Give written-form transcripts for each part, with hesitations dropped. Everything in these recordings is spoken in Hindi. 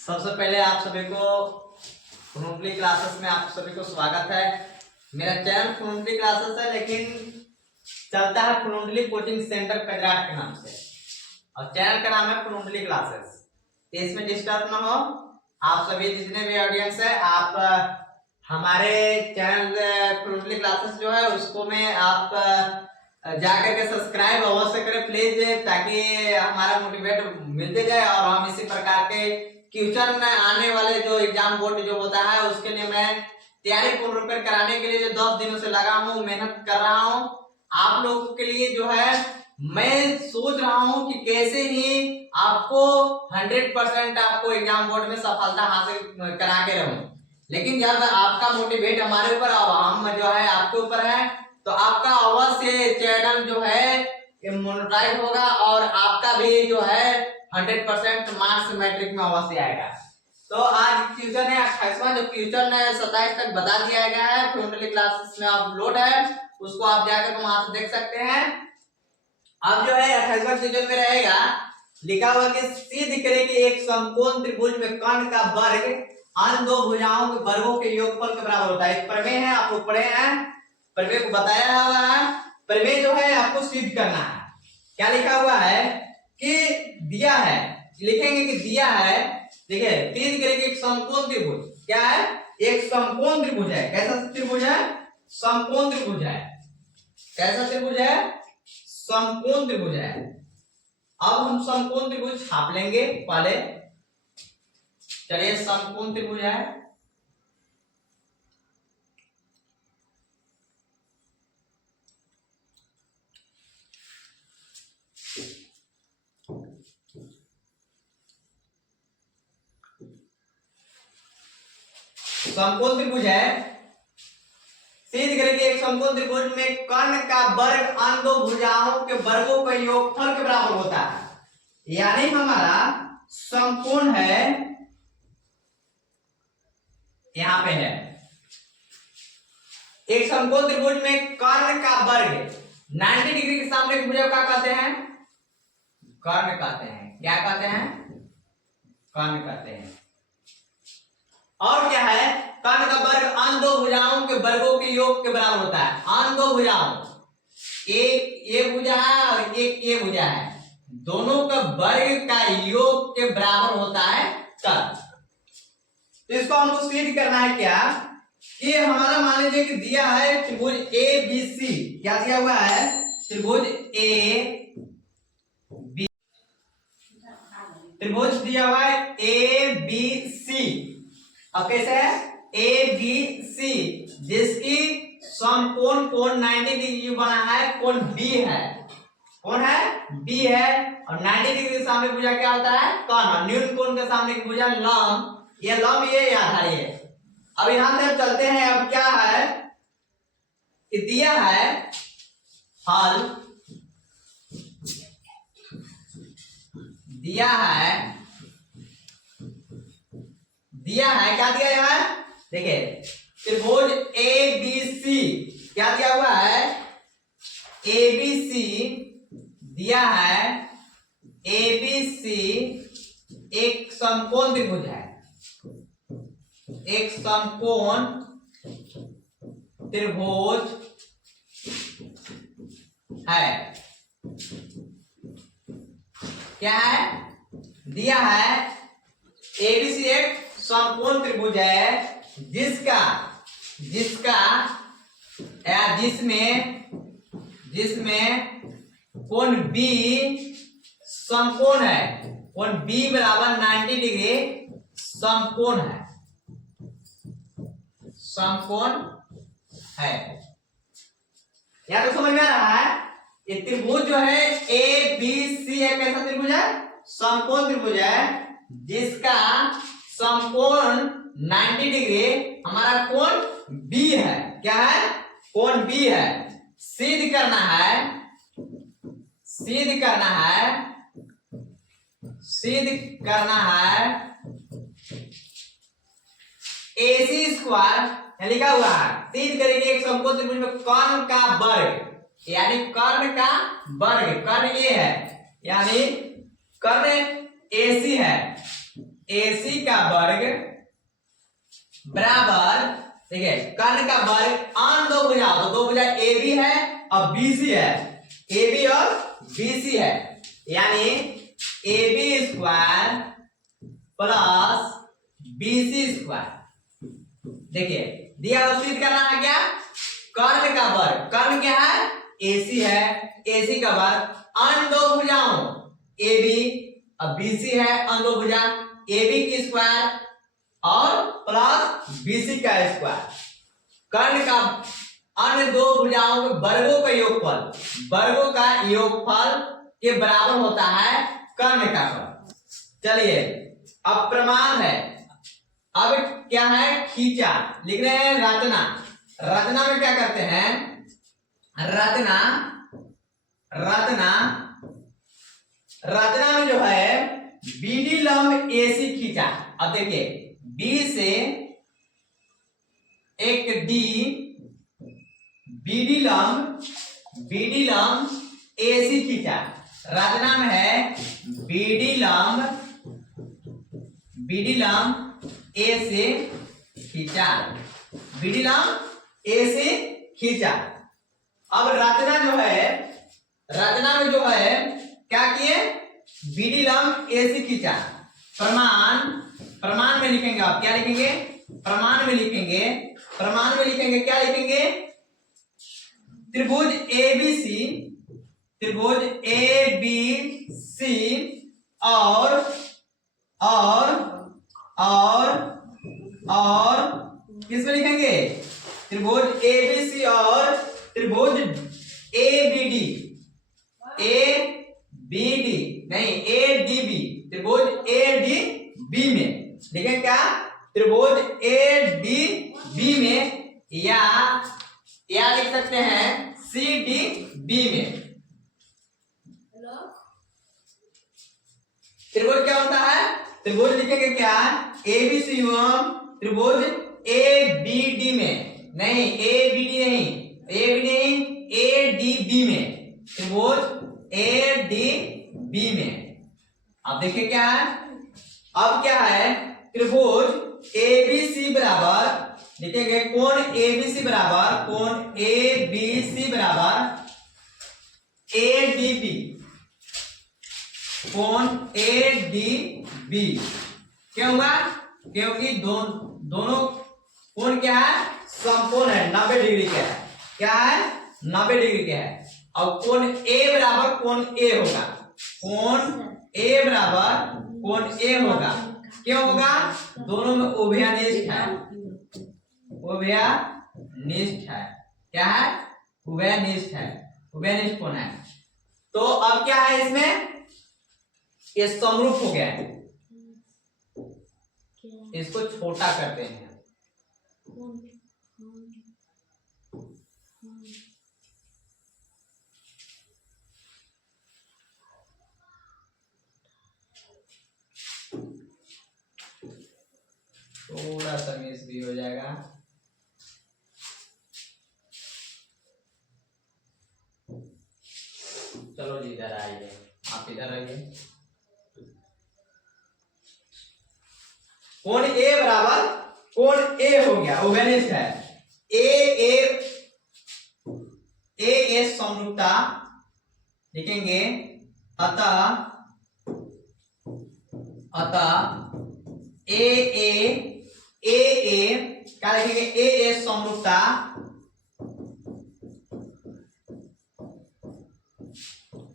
सबसे पहले आप सभी को फ्लुएंटली क्लासेस में आप सभी को स्वागत है। मेरा चैनल फ्लुएंटली क्लासेस है, लेकिन चलता है फ्लुएंटली कोचिंग सेंटर पेजराट के नाम से, और चैनल का नाम है फ्लुएंटली क्लासेस। इसमें डिस्टर्ब ना हो, आप सभी जितने भी ऑडियंस है, आप हमारे चैनल फ्लुएंटली क्लासेस जो है उसको में आप जाकर के सब्सक्राइब अवश्य करें प्लीज, ताकि हमारा मोटिवेट मिलते जाए और हम इसी प्रकार के फ्यूचर में आने वाले जो एग्जाम बोर्ड जो होता है उसके लिए मैं तैयारी पूर्ण रूप में कराने के लिए जो 10 दिनों से लगा हूँ, मेहनत कर रहा हूँ आप लोगों के लिए। जो है मैं सोच रहा हूँ कि कैसे ही आपको 100% आपको एग्जाम बोर्ड में सफलता हासिल करा के रहूं, लेकिन जब आपका मोटिवेट हमारे ऊपर और हम जो है आपके ऊपर है, तो आपका अवश्य चैनल जो है मोनेटाइज होगा और आपका भी जो है 100% मार्क्स मैट्रिक में अवश्य आएगा। तो आज क्वेश्चन है 28वां, जो क्वेश्चन है 27 तक बता दिया गया है, फ्लुएंटली क्लासेस में अपलोड है, उसको आप जाकर वहां से देख सकते हैं। अब जो है 28वां क्वेश्चन में रहेगा लिखा हुआ कि सिद्ध करें कि एक समकोण त्रिभुज में कर्ण का वर्ग अन्य दो भुजाओं के वर्गों के योगफल के बराबर होता है। प्रमेय है, आप लोग पढ़े हैं, प्रमेय को बताया हुआ है। प्रमेय जो है आपको सिद्ध करना है। क्या लिखा हुआ है कि दिया है, लिखेंगे कि दिया है, देखिए सिद्ध करें कि एक समकोण त्रिभुज क्या है, एक समकोण त्रिभुज है। कैसा त्रिभुज है? समकोण त्रिभुज है। कैसा त्रिभुज है? समकोण त्रिभुज है। अब हम समकोण त्रिभुज छाप लेंगे पहले। चलिए समकोण त्रिभुज है, समकोण त्रिभुज है। सिद्ध करें कि एक समकोण त्रिभुज में कर्ण का वर्ग अन्य दो भुजाओं के वर्गों का योगफल के बराबर होता है। यानी हमारा समकोण है, यहां पे है एक समकोण त्रिभुज में कर्ण का वर्ग 90 डिग्री के सामने की भुजा क्या कहते हैं? कर्ण कहते हैं। क्या कहते हैं? कर्ण कहते हैं। और क्या है? कर्ण का वर्ग अन्य दो भुजाओं के वर्गों के योग के बराबर होता है। अन्य दो भुजाओं, एक ये भुजा है और एक ये भुजा है, दोनों का वर्ग का योग के बराबर होता है कर्ण। तो इसको हमको सिद्ध करना है क्या कि हमारा मान लीजिए कि दिया है त्रिभुज ए बी सी। क्या दिया हुआ है? त्रिभुज ए बी, त्रिभुज दिया हुआ है ए बी सी। अब कैसे है? ए बी सी, जिसकी समकोण कोण 90 डिग्री बना है, कोण बी है। कौन है? बी है। और 90 डिग्री के सामने भुजा क्या होता है? कर्ण। न्यून कोण के सामने की भुजा लंब, ये लंब ये आधार ये। अब यहां से चलते हैं। अब क्या है कि दिया है हल, दिया है क्या दिया है? देखिए त्रिभुज ए बी सी क्या दिया हुआ है? ए बी सी दिया है। ए बी सी एक समकोण त्रिभुज है, एक समकोण त्रिभुज है। क्या है? दिया है एबीसी एक समकोण त्रिभुज है, जिसमें कोण बी समकोण है, कोण बी बराबर 90 डिग्री समकोण है, समकोण है। या तो समझ में आ रहा है? ये त्रिभुज जो है ए बी सी है, कैसा त्रिभुज है? समकोण त्रिभुज है, जिसका समकोण 90 डिग्री हमारा कोण बी है। क्या है? कोण बी है। सिद्ध करना है, सिद्ध करना है, सिद्ध करना है AC स्क्वायर लिखा हुआ है। सिद्ध करेंगे एक समकोण त्रिभुज में कर्ण का वर्ग, यानी कर्ण का वर्ग, कर्ण ये है यानी कर्ण AC है, AC का वर्ग बराबर, ठीक है, कर्ण का वर्ग आन दो भुजा, तो दो भुजा AB है और BC है, AB और BC है, यानी AB square plus BC square. देखिए दिया हुआ सिद्ध करना है क्या, कर्ण का वर्ग, कर्ण क्या है AC है, AC का वर्ग अन दो भुजाओं AB और BC है, अन दो भुजा AB की स्क्वायर और प्लस BC का स्क्वायर, कर्ण का अन्य दो भुजाओं के वर्गों का योगफल, वर्गों का योगफल के बराबर होता है कर्ण का वर्ग। चलिए अब प्रमाण है, अब क्या है खींचा, लिख रहे हैं रचना, रचना में क्या करते हैं, रचना रचना रचना में जो है BD लंब AC खींचा। अब देखिए B से एक D BD लंब AC खींचा, रचना में है BD लंब A से खींचा, BD लंब A से खींचा। अब रचना जो है, रचना में जो है क्या किए, BD लंब AC खींचा, प्रमाण में लिखेंगे, आप क्या लिखेंगे, प्रमाण में लिखेंगे, प्रमाण में लिखेंगे क्या लिखेंगे, त्रिभुज ABC और किसमें लिखेंगे, त्रिभुज ABC और त्रिभुज ABD नहीं ADB, त्रिभुज ADB में लिखेंगे क्या, त्रिभुज ADB में, या लिख सकते हैं CDB में। त्रिभुज क्या होता है, त्रिभुज लिखेंगे क्या, ABC एवं त्रिभुज ABD में, नहीं ADB में, त्रिभुज ADB में। अब देखिए क्या है, अब क्या है, त्रिभुज ABC बराबर लिखेंगे कोण ABC बराबर, कोण ABC बराबर ADB, कोण ADB क्यों होगा, क्योंकि दोनों कोण क्या है, समकोण है, 90 डिग्री का है, क्या है 90 डिग्री का है। अब कोण A बराबर कोण A होगा, कोण A बराबर कोण A होगा, क्यों होगा, दोनों में उभयनिष्ठ है, उभयनिष्ठ है, क्या है उभयनिष्ठ है, उभयनिष्ठ कोण है। तो अब क्या है इसमें, ये समरूप हो गया है, इसको छोटा करते हैं, थोड़ा सा मिस भी हो जाएगा, चलो जी इधर आइए, आप इधर आइए, कोण A बराबर कोण A हो गया, उभयनिष्ठ है, A समरूपता लिखेंगे, अतः AA क्या लिखेंगे, AA समरूपता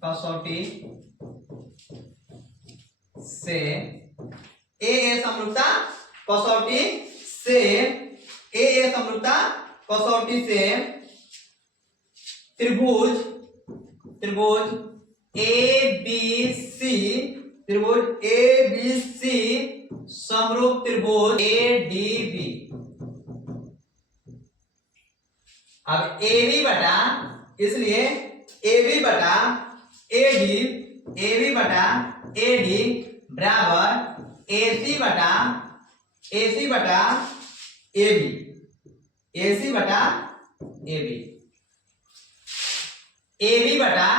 कसौटी से, AA समरूपता कसौटी से, AA समरूपता कसौटी से त्रिभुज ABC समरूप त्रिभुज ADB। अब AB बटा, इसलिए AB बटा AD बराबर AC बटा AB, AC बटा AB, AB बटा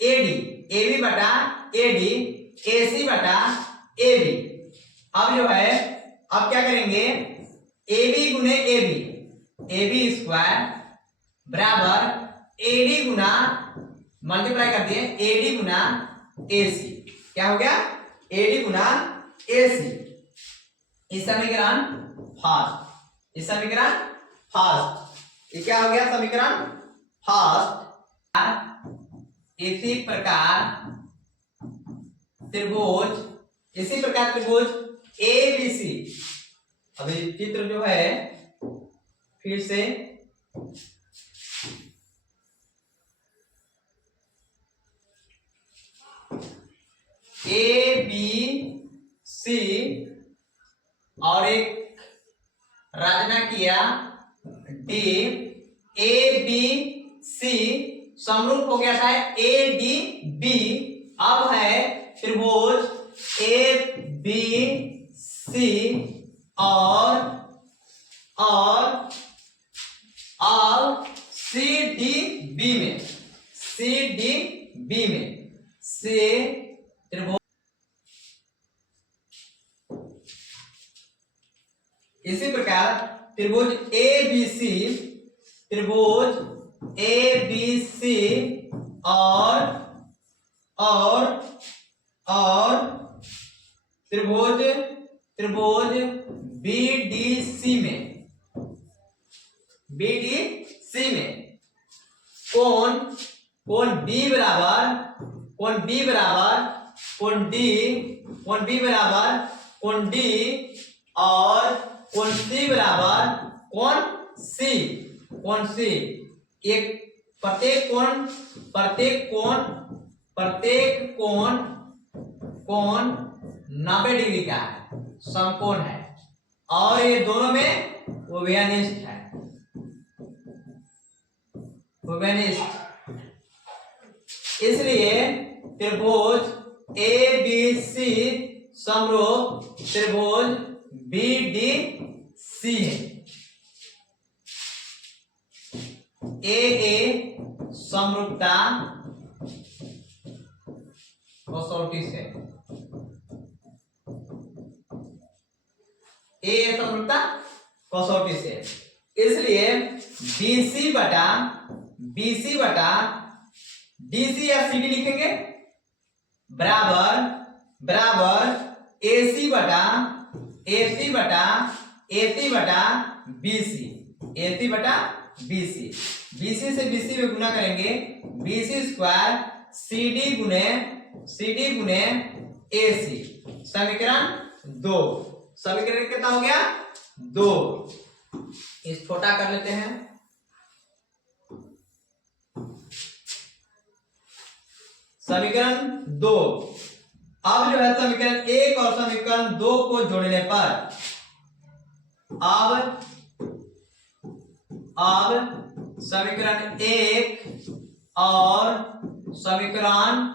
AD, AB बटा AD, AC बटा ए बी। अब जो है अब क्या करेंगे, ए बी गुने ए बी स्क्वायर बराबर एडी गुना, मल्टीप्लाई कर दिए एडी गुना एसी। क्या हो गया, एडी गुना एसी। इस समीकरण फर्स्ट, इस समीकरण फर्स्ट, ये क्या हो गया समीकरण फर्स्ट। इसी प्रकार त्रिभुज, इसी प्रकार त्रिभुज ए बी सी। अभी चित्र जो है फिर से ए बी सी और एक रचना किया डी, ए बी सी समरूप हो गया था ए डी बी। अब है त्रिभुज ए बी सी और सी डी बी में, सी डी बी में से त्रिभुज, इसी प्रकार त्रिभुज ए बी सी, त्रिभुज ए बी सी और त्रिभुज बी डी सी में, बी डी सी में कोण बी बराबर कोण डी और कोण सी बराबर कोण सी। एक प्रत्येक कोण 90 डिग्री का है, समकोण है और ये दोनों में उभयनिष्ठ है, उभयनिष्ठ। इसलिए त्रिभुज ए बी सी समरूप त्रिभुज बी डी सी है। ए समरूपता कसौटी से, ए समरूपता कसौटी से, इसलिए BC बटा DC या CD लिखेंगे बराबर AC बटा BC। BC से BC में गुना करेंगे, BC स्क्वायर CD गुने AC। समीकरण 2, समीकरण कितना हो गया 2। इस छोटा कर लेते हैं, समीकरण 2। अब जो है समीकरण 1 और समीकरण 2 को जोड़ने पर अब समीकरण 1 और समीकरण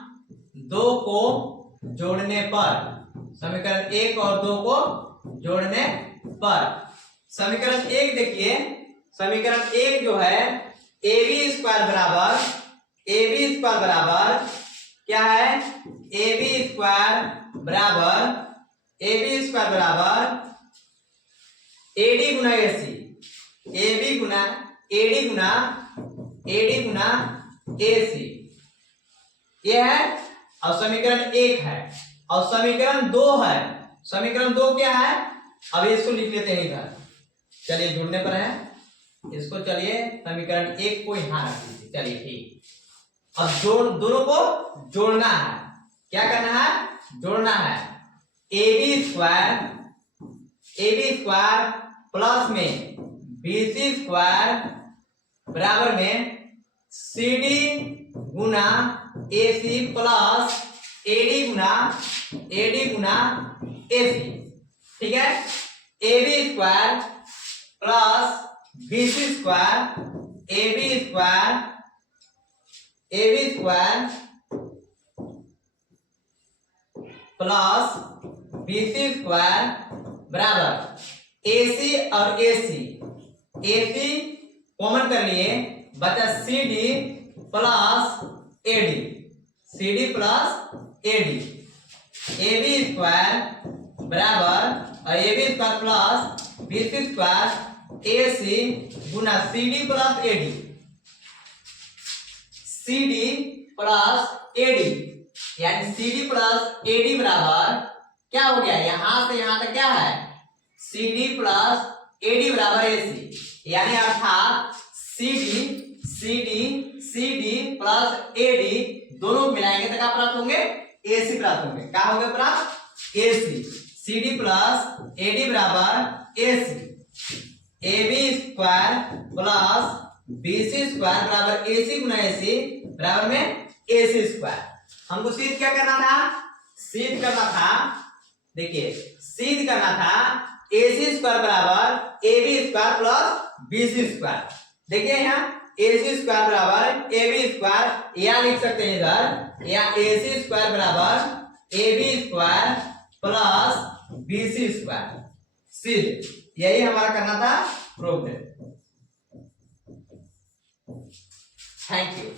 2 को जोड़ने पर, समीकरण 1 और 2 को जोड़ने पर समीकरण 1 देखिए, समीकरण 1 जो है ए बी स्क्वायर बराबर क्या है, ए बी स्क्वायर बराबर एडी गुना एसी, एडी गुना एसी, ये है। और समीकरण 1 है और समीकरण 2 है। समीकरण 2 क्या है, अभी इसको लिख लेते हैं इधर, चलिए जुड़ने पर है इसको, चलिए समीकरण 1 को यहां रख दीजिए, चलिए ठीक। अब दोनों को जोड़ना है, क्या करना है, जोड़ना है। ए बी स्क्वायर प्लस में BC स्क्वायर बराबर में CD गुना AC प्लस AD गुना AC, ठीक है। AB square plus BC square, AB square plus BC square बराबर AC और AC कॉमन कर लिए, बचा CD प्लस AD, ए बी स्क्वायर बराबर और A B square plus B C square A C गुना C D plus A D, C D plus A D, यानी सी डी प्लस ए डी बराबर क्या हो गया, यहां से यहां तक क्या है, C D plus A D बराबर ए सी, यानी अर्थात C D plus A D दोनों मिलाएंगे तो क्या प्राप्त होंगे, ए सी प्राप्त होंगे। क्या होंगे प्राप्त, A C, C D plus A D बराबर A C, A B square plus B C square बराबर ए सी गुना ए सी बराबर में ए सी स्क्वायर। हमको सिद्ध क्या करना था, सिद्ध करना था, देखिए सिद्ध करना था ए सी स्क्वायर बराबर A B square plus B C square. देखिए यहाँ ए सी स्क्वायर बराबर ए बी स्क्वायर, या लिख सकते हैं इधर, या ए सी स्क्वायर बराबर A B square plus B C square, सिद्ध। यही हमारा करना था प्रॉब्लम। Thank you.